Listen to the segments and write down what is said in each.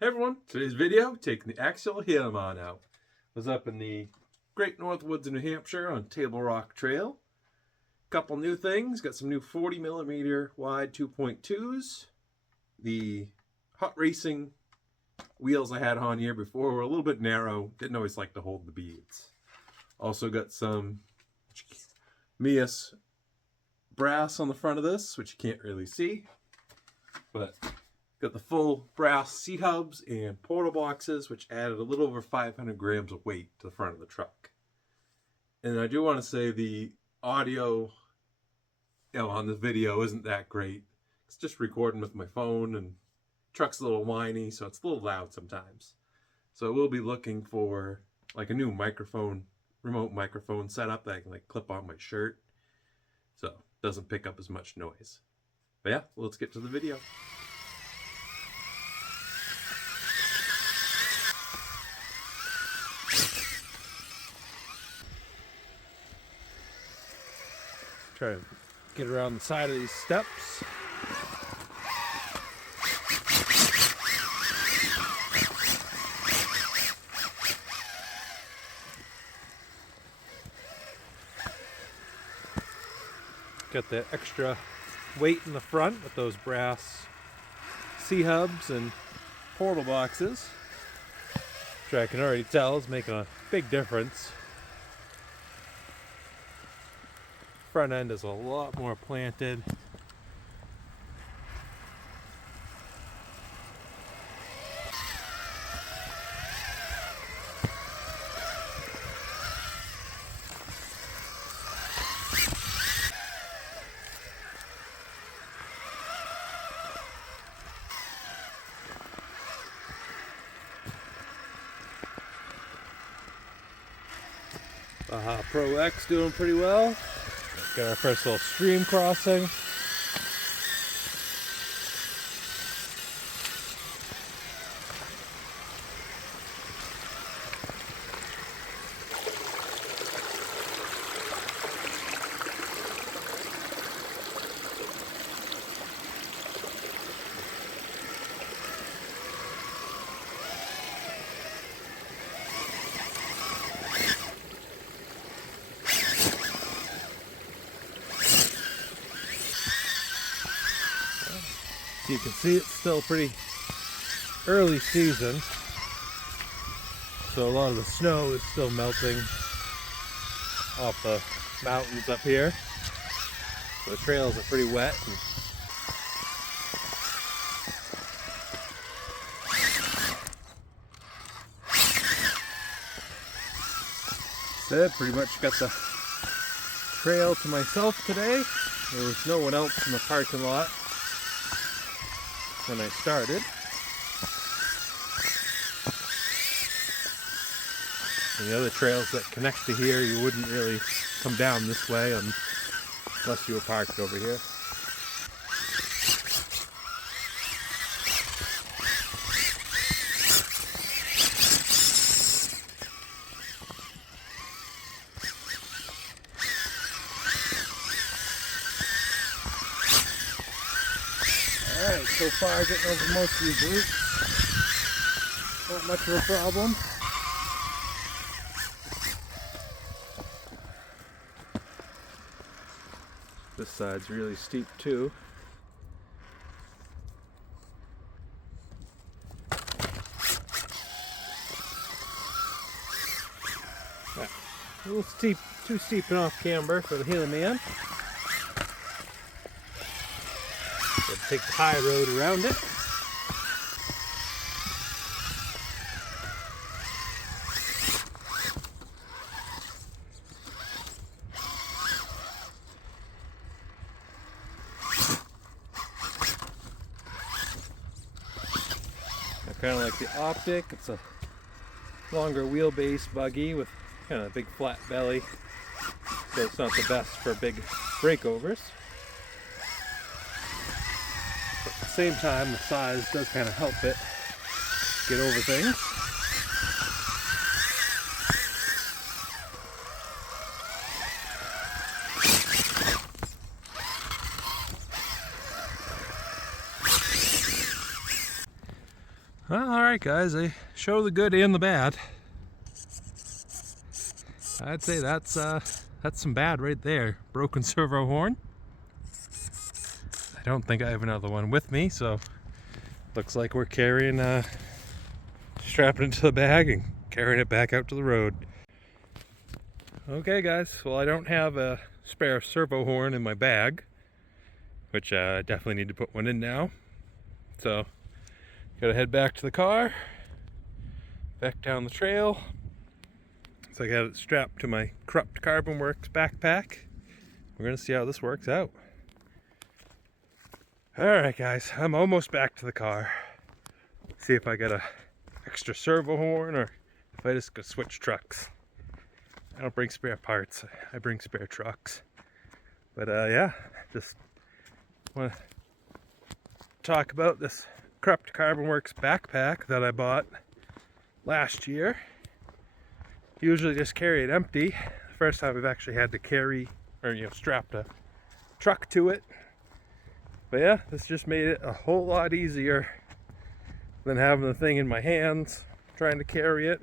Hey everyone, today's video, taking the axial gilamon out. Was up in the Great North Woods in New Hampshire on Table Rock Trail. Couple new things, got some new 40mm wide 2.2s. The hot racing wheels I had on here before were a little bit narrow, didn't always like to hold the beads. Also got some Mias brass on the front of this, which you can't really see, but got the full brass seat hubs and portal boxes, which added a little over 500 grams of weight to the front of the truck. And I do want to say the audio on the video isn't that great. It's just recording with my phone, and the truck's a little whiny, so it's a little loud sometimes. So I will be looking for like a new microphone, remote microphone setup that I can like clip on my shirt, so it doesn't pick up as much noise. But yeah, let's get to the video. Try to get around the side of these steps. Got the extra weight in the front with those brass C-hubs and portal boxes, which I can already tell is making a big difference. Front end is a lot more planted. Pro X doing pretty well. Got our first little stream crossing. You can see it's still pretty early season, so a lot of the snow is still melting off the mountains up here. So the trails are pretty wet. Said pretty much got the trail to myself today. There was no one else in the parking lot when I started. And the other trails that connect to here, you wouldn't really come down this way unless you were parked over here. Alright, so far getting over most of these roots. Not much of a problem. This side's really steep too. Yeah, a little steep, too steep and off camber for the gilamon. Take the high road around it. I kind of like the optic. It's a longer wheelbase buggy with kind of a big flat belly, so it's not the best for big breakovers. At the same time, the size does kind of help it get over things. Well, Alright guys, I show the good and the bad. I'd say that's some bad right there. Broken servo horn. I don't think I have another one with me, so looks like we're carrying, strapping it to the bag and carrying it back out to the road. Okay guys, well I don't have a spare servo horn in my bag, which I definitely need to put one in now. So, gotta head back to the car, back down the trail. So I got it strapped to my Corrupt Carbon Works backpack. We're gonna see how this works out. Alright guys, I'm almost back to the car. See if I get a extra servo horn or if I just go switch trucks. I don't bring spare parts, I bring spare trucks. But yeah, just want to talk about this Corrupt Carbon Works backpack that I bought last year. Usually just carry it empty. The first time I've actually had to carry, or strapped a truck to it. But yeah, this just made it a whole lot easier than having the thing in my hands, trying to carry it.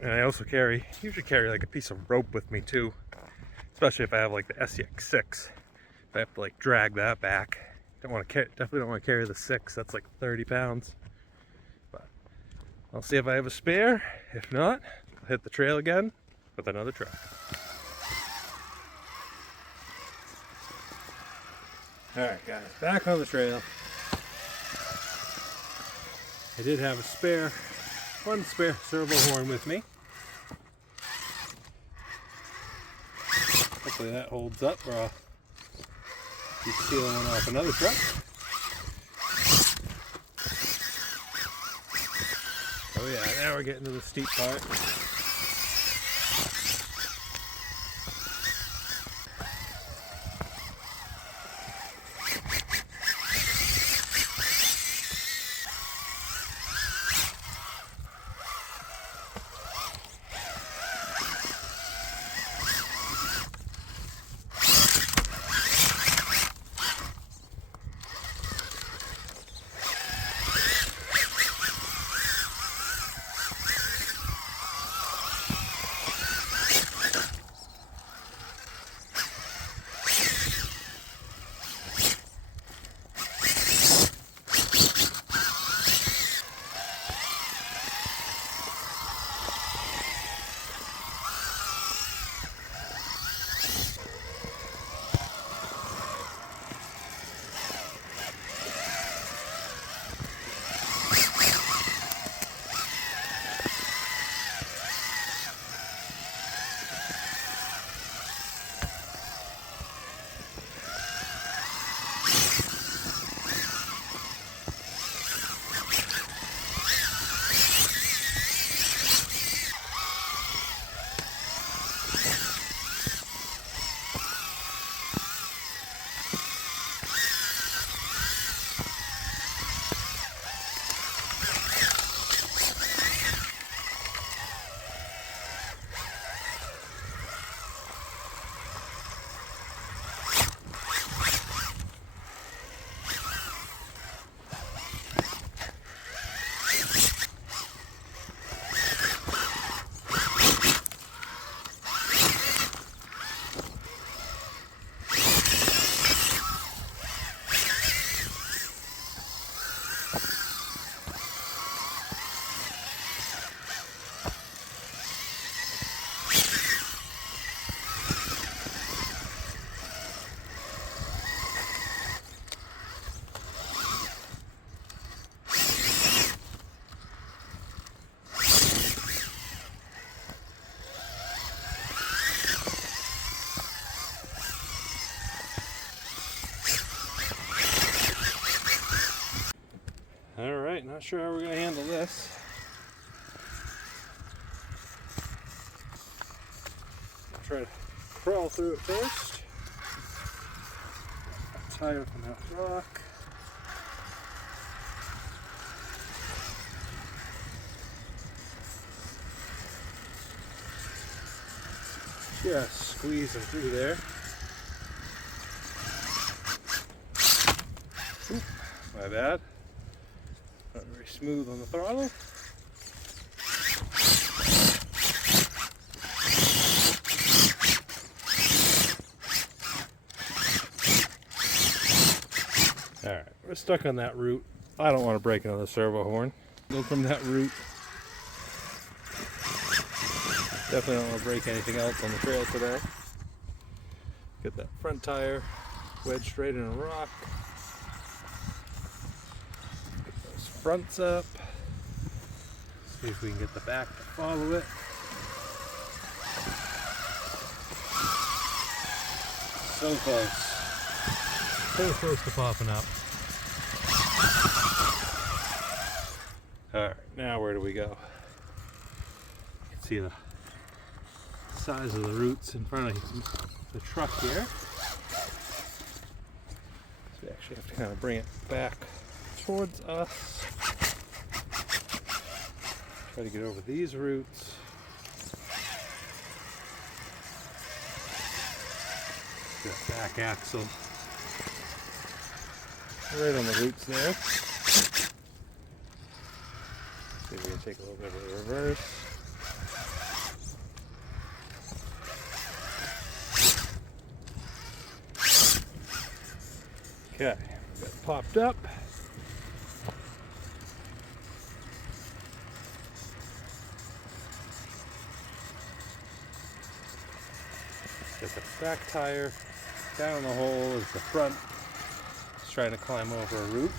And I also usually carry like a piece of rope with me too. Especially if I have like the SEX6. If I have to like drag that back. Definitely don't want to carry the 6, that's like 30 pounds. But I'll see if I have a spare. If not, I'll hit the trail again with another truck. Alright guys, back on the trail. I did have one spare servo horn with me. Hopefully that holds up, or I'll be stealing one off another truck. Oh yeah, now we're getting to the steep part. Alright, not sure how we're going to handle this. I'll try to crawl through it first. Tie up on that rock. Just squeezing through there. Oop, my bad. Not very smooth on the throttle. Alright, we're stuck on that route. I don't want to break another servo horn. Go from that route. Definitely don't want to break anything else on the trail today. Get that front tire wedged straight in a rock. Get those fronts up. See if we can get the back to follow it. So close. So close to popping up. Alright, now where do we go? You can see the size of the roots in front of the truck here. So we actually have to kind of bring it back towards us. Try to get over these roots. That back axle right on the roots there. See if we can take a little bit of a reverse. Okay, got it popped up. Got the back tire down the hole as the front is trying to climb over a root.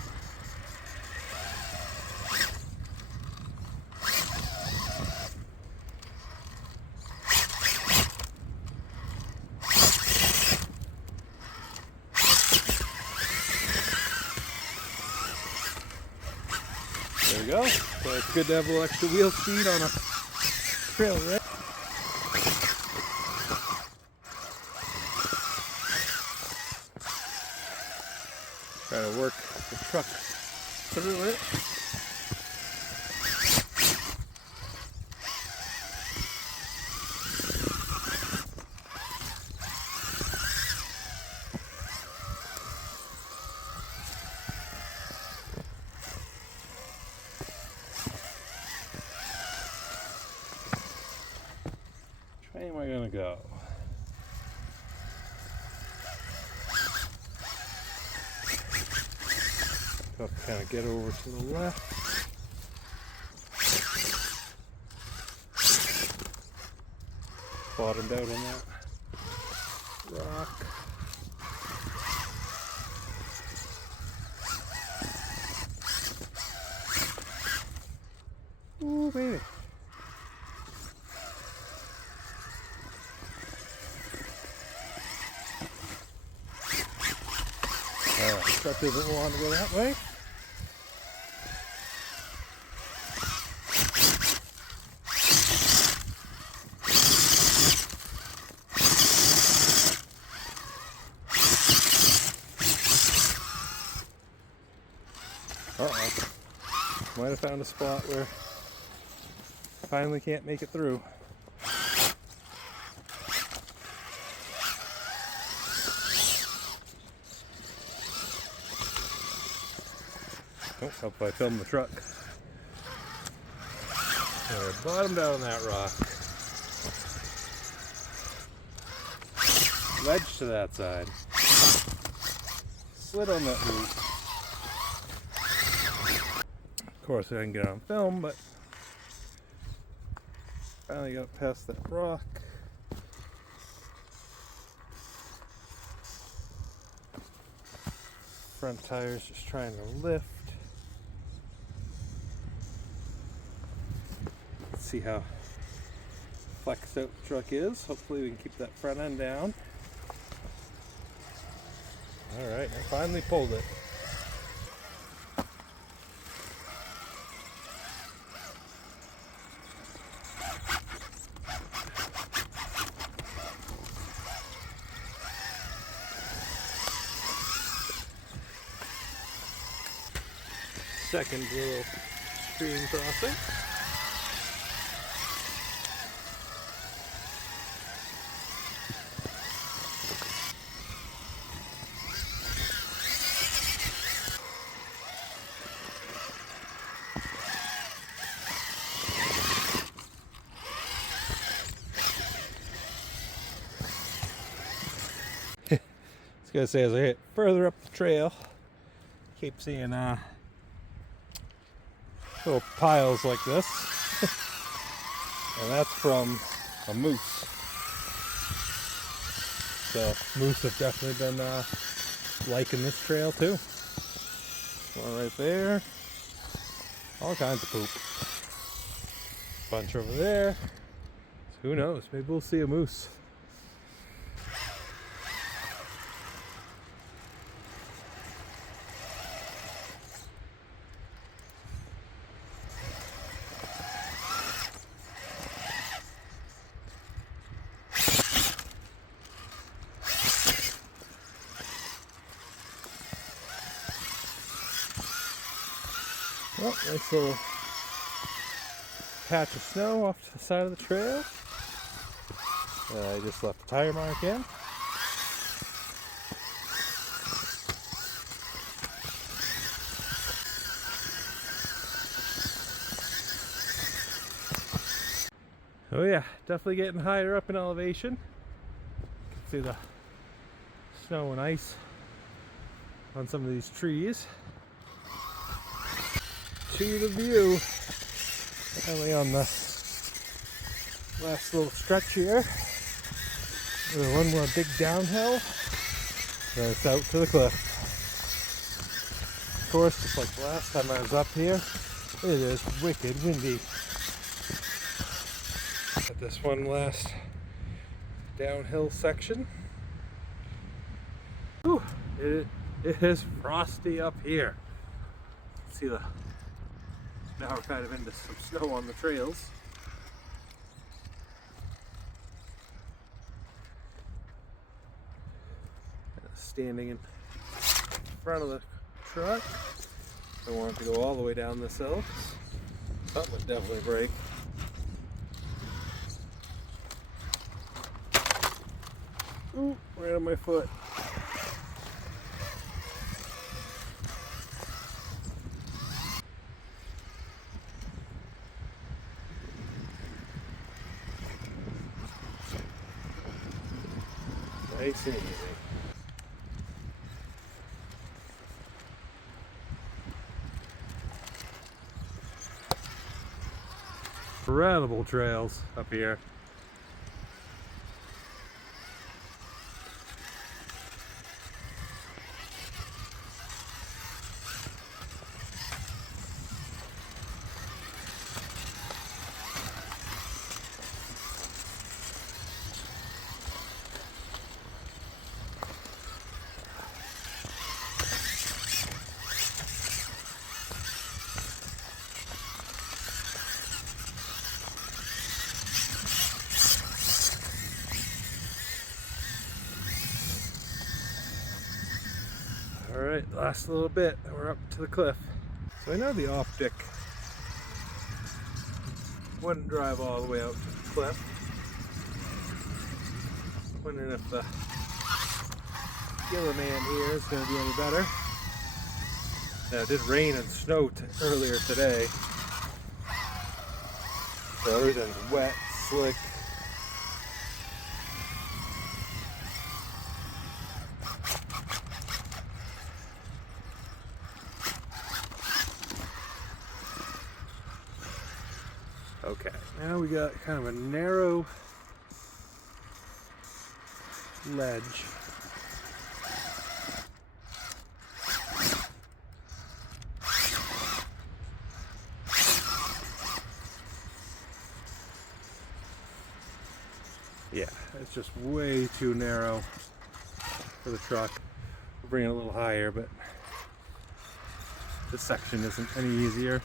There we go. So it's good to have a little extra wheel speed on a trail, right? Try to work the truck through it. Which way am I going to go? Kind of get over to the left. Bottomed out on that rock. Ooh, baby. Alright, truck doesn't want to go that way. Uh-oh. Might have found a spot where I finally can't make it through. Oh, hope I film the truck. We're bottomed out on that rock. Ledge to that side. Slid on that root. Of course, I didn't get it on film, but finally got past that rock. Front tire's just trying to lift. Let's see how flexed out the truck is. Hopefully we can keep that front end down. Alright, I finally pulled it. Second little stream crossing. was gonna say, as I get further up the trail, keep seeing little piles like this. And that's from a moose. So moose have definitely been liking this trail too. One right there. All kinds of poop. Bunch over there. So who knows? Maybe we'll see a moose. Well, nice little patch of snow off to the side of the trail. I just left the tire mark in. Oh yeah, definitely getting higher up in elevation. You can see the snow and ice on some of these trees. To the view. Finally on the last little stretch here. One more big downhill. Then it's out to the cliff. Of course, just like the last time I was up here, it is wicked windy. At this one last downhill section. Whew, it is frosty up here. See the now we're kind of into some snow on the trails. Standing in front of the truck. I want it to go all the way down this hill. Something would definitely break. Ooh, right on my foot. Nice and easy. Incredible trails up here. Alright, last little bit, and we're up to the cliff. So I know the optic wouldn't drive all the way out to the cliff. Wondering if the gilamon here is going to be any better. Now, it did rain and snow earlier today. So everything's wet, slick. Okay, now we got kind of a narrow ledge. Yeah, it's just way too narrow for the truck. We'll bring it a little higher, but this section isn't any easier.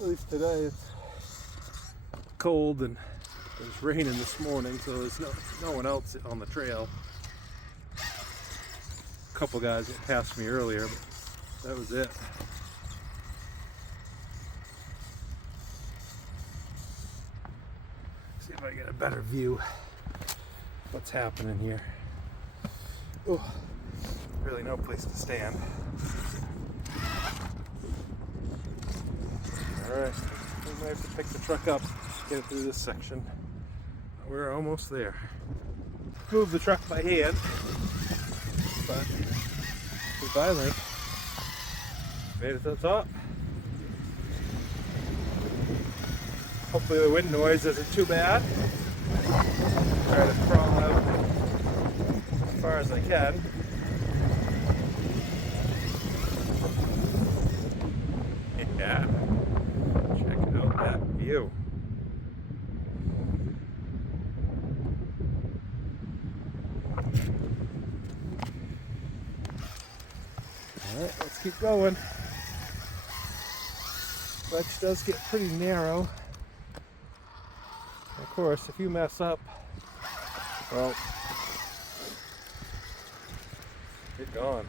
At least today it's cold and it was raining this morning, so there's no one else on the trail. A couple guys that passed me earlier, but that was it. See if I get a better view of what's happening here. Oh, really no place to stand. Alright, we might have to pick the truck up, get it through this section. We're almost there. Move the truck by hand, but we finally made it to the top. Hopefully the wind noise isn't too bad. Try to crawl out as far as I can. Yeah, check out that view. Alright, let's keep going. Ledge does get pretty narrow. Of course, if you mess up, well, you're gone.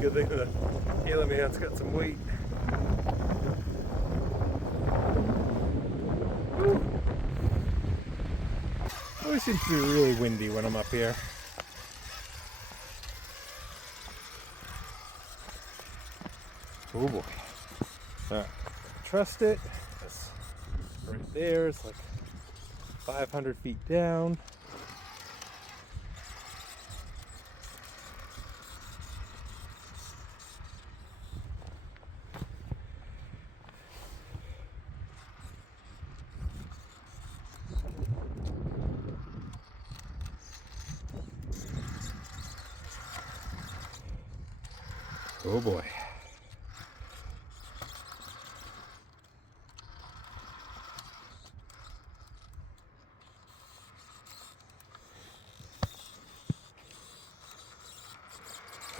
Good thing the gilamon's got some weight. Whew. Always seems to be really windy when I'm up here. Oh boy. Trust it. That's right there. It's like 500 feet down. Oh boy.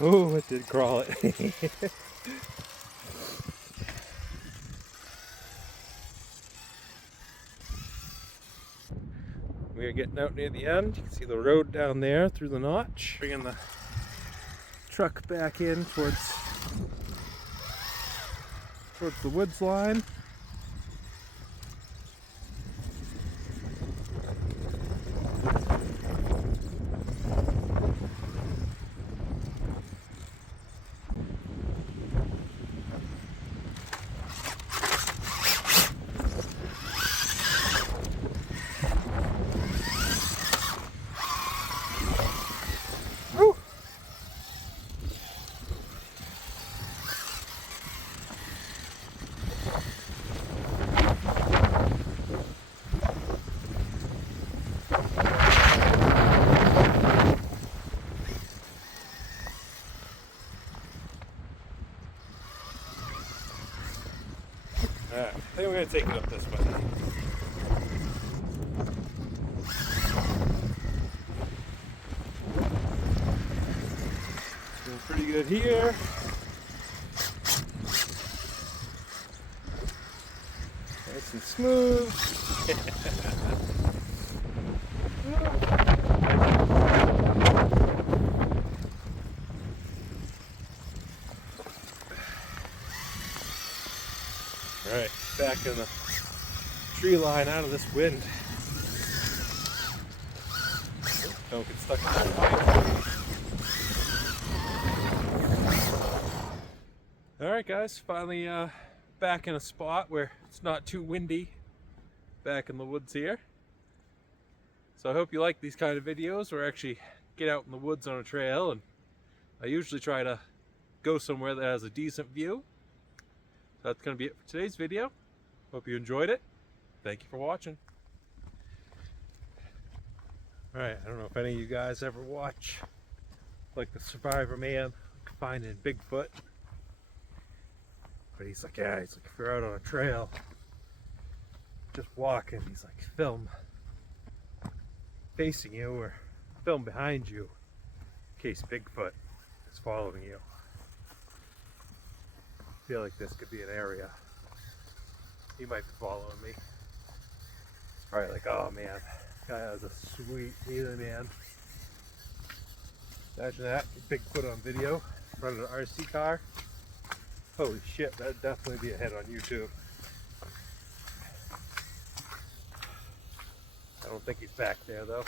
Oh, it did crawl it. We are getting out near the end. You can see the road down there through the notch. Bringing the truck back in towards the woods line. Alright, I think we're going to take it up this way. Doing pretty good here. Nice and smooth. Alright, back in the tree line out of this wind. Don't get stuck in the pipe. Alright guys, finally back in a spot where it's not too windy. Back in the woods here. So I hope you like these kind of videos where I actually get out in the woods on a trail, and I usually try to go somewhere that has a decent view. That's going to be it for today's video. Hope you enjoyed it. Thank you for watching. Alright, I don't know if any of you guys ever watch like the Survivor Man finding Bigfoot. But he's like, yeah, he's like, if you're out on a trail, just walking, he's like, film facing you or film behind you in case Bigfoot is following you. I feel like this could be an area. He might be following me. It's probably like, oh man, guy has a sweet gilamon. Imagine that, Bigfoot on video, running an RC car. Holy shit, that'd definitely be a hit on YouTube. I don't think he's back there though.